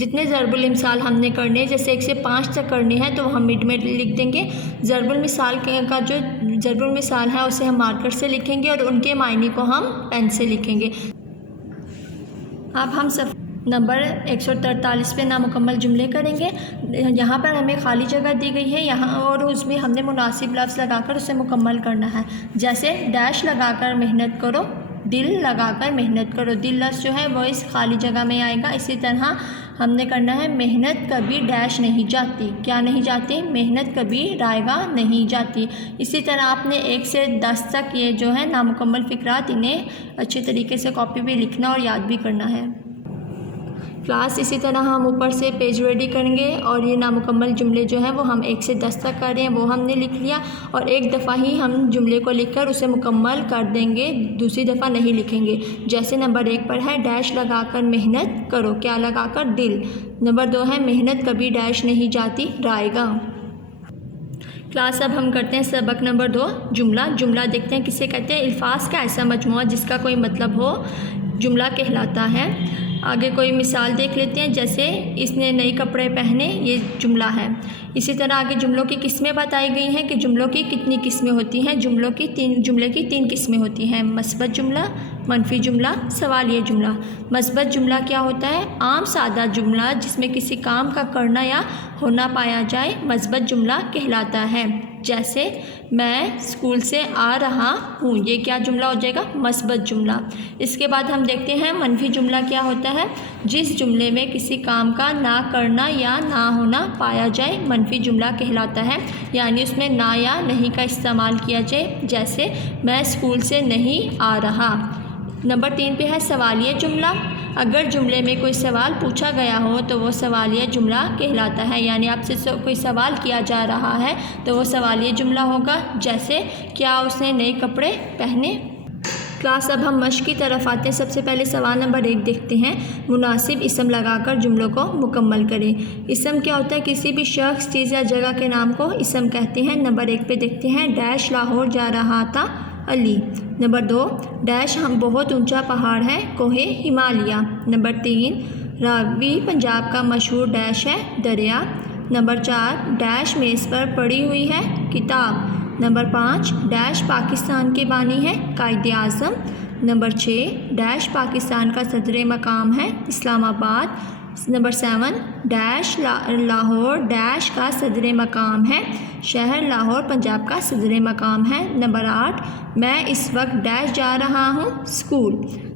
جتنے ضرب الامثال ہم نے کرنے جیسے 1 سے 5 تک کرنے ہیں تو وہ ہم مڈ میں لکھ دیں گے. ضرب المثال کا جو ضرب المثال ہے اسے ہم مارکر سے لکھیں گے اور ان کے معنی کو ہم پین سے لکھیں گے. اب ہم نمبر 143 پہ نامکمل جملے کریں گے. یہاں پر ہمیں خالی جگہ دی گئی ہے یہاں اور اس میں ہم نے مناسب لفظ لگا کر اسے مکمل کرنا ہے. جیسے ڈیش لگا کر محنت کرو، دل لگا کر محنت کرو. دل لفظ جو ہے وہ اس خالی جگہ میں آئے گا. اسی طرح ہم نے کرنا ہے محنت کبھی ڈیش نہیں جاتی. کیا نہیں جاتی؟ محنت کبھی رائگاں نہیں جاتی. اسی طرح آپ نے 1 سے 10 تک یہ جو ہے نامکمل فقرات انہیں اچھے طریقے سے کاپی پہ لکھنا اور یاد بھی کرنا ہے. کلاس اسی طرح ہم اوپر سے پیج ریڈی کریں گے اور یہ نامکمل جملے جو ہیں وہ ہم 1 سے 10 تک کر رہے ہیں وہ ہم نے لکھ لیا اور ایک دفعہ ہی ہم جملے کو لکھ کر اسے مکمل کر دیں گے، دوسری دفعہ نہیں لکھیں گے. جیسے نمبر 1 پر ہے ڈیش لگا کر محنت کرو. کیا لگا کر؟ دل. نمبر 2 ہے محنت کبھی ڈیش نہیں جاتی رائگاں. کلاس اب ہم کرتے ہیں سبق نمبر 2 جملہ. جملہ دیکھتے ہیں کسے کہتے ہیں؟ الفاظ کا ایسا مجموعہ جس کا کوئی مطلب ہو جملہ کہلاتا ہے. آگے کوئی مثال دیکھ لیتے ہیں. جیسے اس نے نئے کپڑے پہنے، یہ جملہ ہے. اسی طرح آگے جملوں کی قسمیں بتائی گئی ہیں کہ جملوں کی کتنی قسمیں ہوتی ہیں. جملے کی 3 قسمیں ہوتی ہیں: مثبت جملہ، منفی جملہ، سوالیہ جملہ. مثبت جملہ کیا ہوتا ہے؟ عام سادہ جملہ جس میں کسی کام کا کرنا یا ہونا پایا جائے مثبت جملہ کہلاتا ہے. جیسے میں اسکول سے آ رہا ہوں، یہ کیا جملہ ہو جائے گا؟ مثبت جملہ. اس کے بعد ہم دیکھتے ہیں منفی جملہ کیا ہوتا ہے. جس جملے میں کسی کام کا نہ کرنا یا نہ ہونا پایا جائے منفی جملہ کہلاتا ہے. یعنی اس میں نہ یا نہیں کا استعمال کیا جائے. جیسے میں اسکول سے نہیں آ رہا. نمبر 3 پہ ہے سوالیہ جملہ. اگر جملے میں کوئی سوال پوچھا گیا ہو تو وہ سوالیہ جملہ کہلاتا ہے. یعنی آپ سے کوئی سوال کیا جا رہا ہے تو وہ سوالیہ جملہ ہوگا. جیسے کیا اس نے نئے کپڑے پہنے. کلاس اب ہم مشق کی طرف آتے ہیں. سب سے پہلے سوال نمبر 1 دیکھتے ہیں. مناسب اسم لگا کر جملوں کو مکمل کریں. اسم کیا ہوتا ہے؟ کسی بھی شخص، چیز یا جگہ کے نام کو اسم کہتے ہیں. نمبر 1 پہ دیکھتے ہیں ڈیش لاہور جا رہا تھا علی. نمبر 2 ڈیش ہم بہت اونچا پہاڑ ہے کوہ ہمالیہ. نمبر 3 راوی پنجاب کا مشہور ڈیش ہے دریا. نمبر 4 ڈیش میز پر پڑی ہوئی ہے کتاب. نمبر 5 ڈیش پاکستان کے بانی ہے قائد اعظم. نمبر 6 ڈیش پاکستان کا صدر مقام ہے اسلام آباد. نمبر 7 ڈیش لاہور ڈیش کا صدر مقام ہے شہر لاہور پنجاب کا صدر مقام ہے. نمبر 8 میں اس وقت ڈیش جا رہا ہوں اسکول.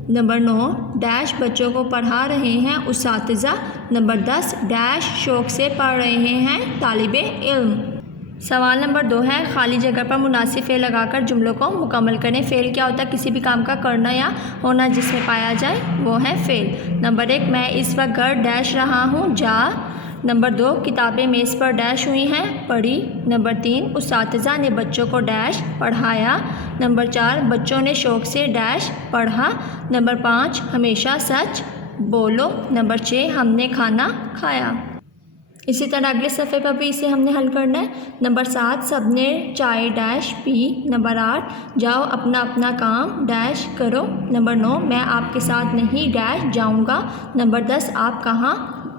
نمبر 9 ڈیش بچوں کو پڑھا رہے ہیں اساتذہ. نمبر 10 ڈیش شوق سے پڑھ رہے ہیں طالب علم. سوال نمبر 2 ہے خالی جگہ پر مناسب فعل لگا کر جملوں کو مکمل کریں. فعل کیا ہوتا ہے؟ کسی بھی کام کا کرنا یا ہونا جس میں پایا جائے وہ ہے فعل. نمبر 1 میں اس وقت گھر ڈیش رہا ہوں جا. نمبر 2 کتابیں میز پر ڈیش ہوئی ہیں پڑھی. نمبر 3 اساتذہ نے بچوں کو ڈیش پڑھایا. نمبر 4 بچوں نے شوق سے ڈیش پڑھا. نمبر 5 ہمیشہ سچ بولو. نمبر 6 ہم نے کھانا کھایا. اسی طرح اگلے صفحے پر بھی اسے ہم نے حل کرنا ہے. نمبر 7 سب نے چائے ڈیش پی. نمبر 8 جاؤ اپنا اپنا کام ڈیش کرو. نمبر 9 میں آپ کے ساتھ نہیں ڈیش جاؤں گا. نمبر 10 آپ کہاں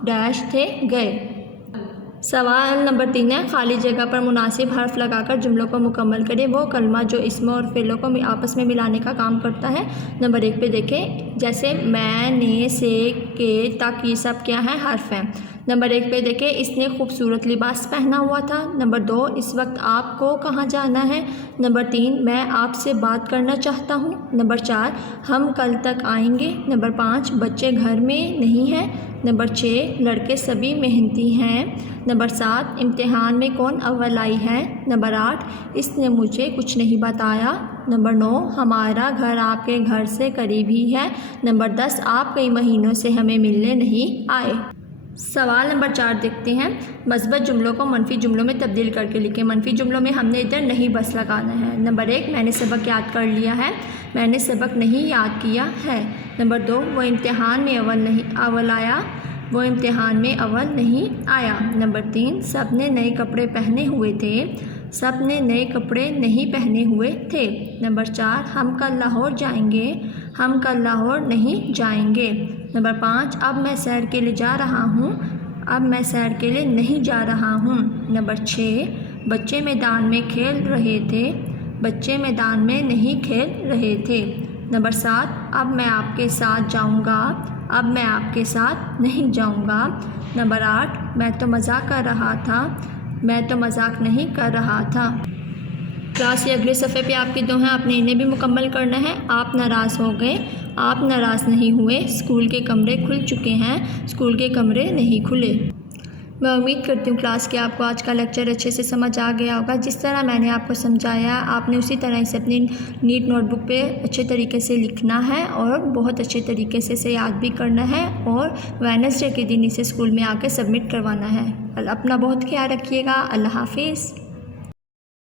ڈیش تھے گئے. سوال نمبر 3 ہے خالی جگہ پر مناسب حرف لگا کر جملوں کو مکمل کریں. وہ کلمہ جو اسموں اور فعلوں کو آپس میں ملانے کا کام کرتا ہے. نمبر 1 پہ دیکھیں جیسے میں نے سے کے تک یہ سب کیا ہے؟ حرف ہیں. نمبر 1 پہ دیکھیں اس نے خوبصورت لباس پہنا ہوا تھا. نمبر 2 اس وقت آپ کو کہاں جانا ہے. نمبر 3 میں آپ سے بات کرنا چاہتا ہوں. نمبر 4 ہم کل تک آئیں گے. نمبر 5 بچے گھر میں نہیں ہیں. نمبر 6 لڑکے سبھی محنتی ہیں. نمبر 7 امتحان میں کون اول آئی ہے. نمبر 8 اس نے مجھے کچھ نہیں بتایا. نمبر 9 ہمارا گھر آپ کے گھر سے قریب ہی ہے. نمبر 10 آپ کئی مہینوں سے ہمیں ملنے نہیں آئے. سوال نمبر 4 دیکھتے ہیں. مثبت جملوں کو منفی جملوں میں تبدیل کر کے لکھیں. منفی جملوں میں ہم نے ادھر نہیں بس لگانا ہے. نمبر 1 میں نے سبق یاد کر لیا ہے. میں نے سبق نہیں یاد کیا ہے. نمبر 2 وہ امتحان میں اول آیا. وہ امتحان میں اول نہیں آیا. نمبر 3 سب نے نئے کپڑے پہنے ہوئے تھے. سب نے نئے کپڑے نہیں پہنے ہوئے تھے۔ نمبر 4، ہم کل لاہور جائیں گے، ہم کل لاہور نہیں جائیں گے۔ نمبر 5، اب میں سیر کے لیے جا رہا ہوں، اب میں سیر کے لیے نہیں جا رہا ہوں۔ نمبر 6، بچے میدان میں کھیل رہے تھے، بچے میدان میں نہیں کھیل رہے تھے۔ نمبر 7، اب میں آپ کے ساتھ جاؤں گا، اب میں آپ کے ساتھ نہیں جاؤں گا۔ نمبر 8، میں تو مذاق کر رہا تھا، میں تو مذاق نہیں کر رہا تھا۔ کلاس یہ اگلے صفحے پہ آپ کے دو ہیں، آپ نے انہیں بھی مکمل کرنا ہے۔ آپ ناراض ہو گئے، آپ ناراض نہیں ہوئے۔ اسکول کے کمرے کھل چکے ہیں، اسکول کے کمرے نہیں کھلے۔ میں امید کرتی ہوں کلاس کہ آپ کو آج کا لیکچر اچھے سے سمجھ آ گیا ہوگا۔ جس طرح میں نے آپ کو سمجھایا آپ نے اسی طرح اسے اپنی نیٹ نوٹ بک پہ اچھے طریقے سے لکھنا ہے اور بہت اچھے طریقے سے اسے یاد بھی کرنا ہے اور ویڈنسڈے کے دن اسے اسکول میں آ کے سبمٹ کروانا ہے۔ اپنا بہت خیال رکھیے گا۔ اللہ حافظ۔